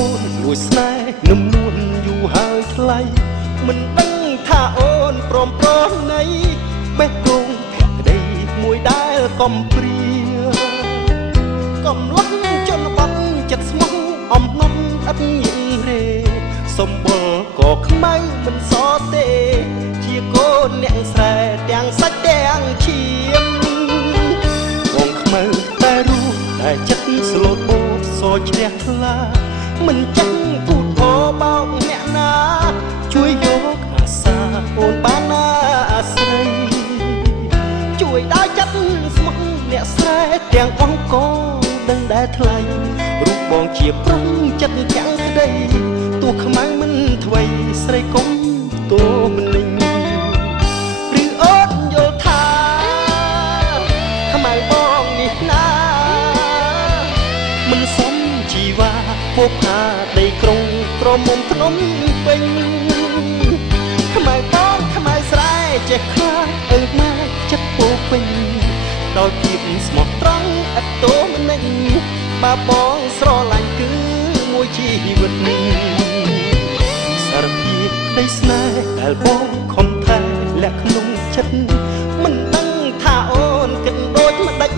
អូនលួចស្នេហ៍នឹមនួនយូរហើយថ្លៃមិនដឹងថាអូនព្រមប្រណីបេះដូងភក្តីមួយដែលកំព្រាកំឡុងចនបត់ចិត្តស្មោះអំណត់ឥតញញរេសម្បុរក៏ខ្មៅមិនសទេជាកូនអ្នកស្រែទាំងសាច់ទាំងឈាមបងខ្មៅតែរូបតែចិត្តស្លូតបូតសជ្រះថ្លាមិនចឹងទូតអបោកអ្នកណាជួយយកអាសាអូនបានណាអាស្រ័យជួយដល់ចិត្តស្មោះអ្នកស្រែទាំងបងក៏ដឹងដែរថ្លៃរូបបងជាប្រុងចិត្តចាំងក្តីទោះខ្មៅមិនថ្វីស្រីគុំតួមិនលិញឬអូនយល់ថាខ្មៅបងនេះណាមិនសមជីវ៉ាពុកហាដីក្រុងក្រមុំភ្នំពេញខ្មៅបងខ្មៅស្រែចេះខ្លាចអើម៉ែចិត្តពោពេញដោយភាពស្មោះត្រង់ឥតតោមិននិញបើបងស្រឡាញ់គឺមួយជីវិតសារភាពក្តីស្នេហ៍ដែលបងខំថែលាក់ក្នុងចិត្តមិនដឹងថាអូនគិតដូចម្ដេច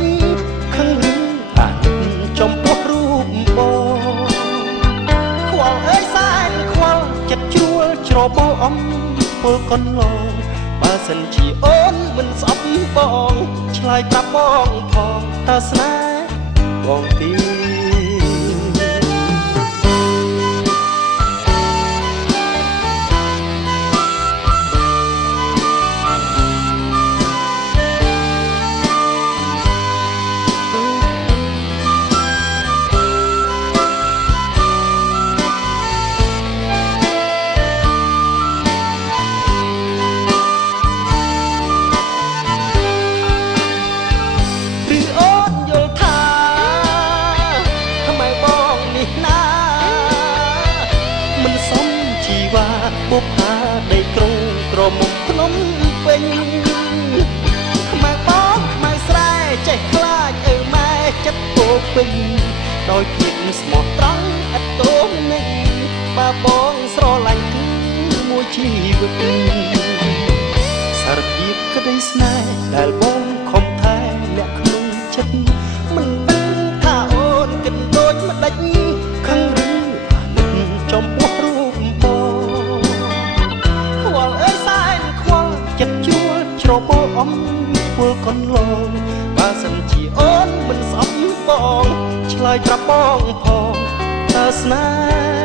ខឹងឬអាណិតចំពោះរូបបងខ្វល់អើយសែនខ្វល់ចិត្តជួលច្របល់អំពលកន្លងបើសិនជាអូនមិនស្អប់បងឆ្លើយប្រាប់បងផងតើស្នេហ៍បងទីបុព្វាដីក្រុងក្រមុំភ្នំពេញខ្មៅបងខ្មៅស្រែចេះខ្លាចអើម៉ែចិត្តពោពេញដោយភាពស្មោះត្រង់ឥតតោនិញបើបងស្រឡាញ់គឺមួយជីវិតសារភាពក្តីស្នេហ៍ដែលបងខំថែលាក់ក្នុងចិត្តមិនដឹងថាអូនគិតដូចម្ដេចខឹងឬអាណិតចំពោះរូបចិត្តជួលច្របល់អំពលកន្លងបើសិនជាអូនមិនស្អប់បងឆ្លើយប្រាប់បងផងតើស្នេហ៍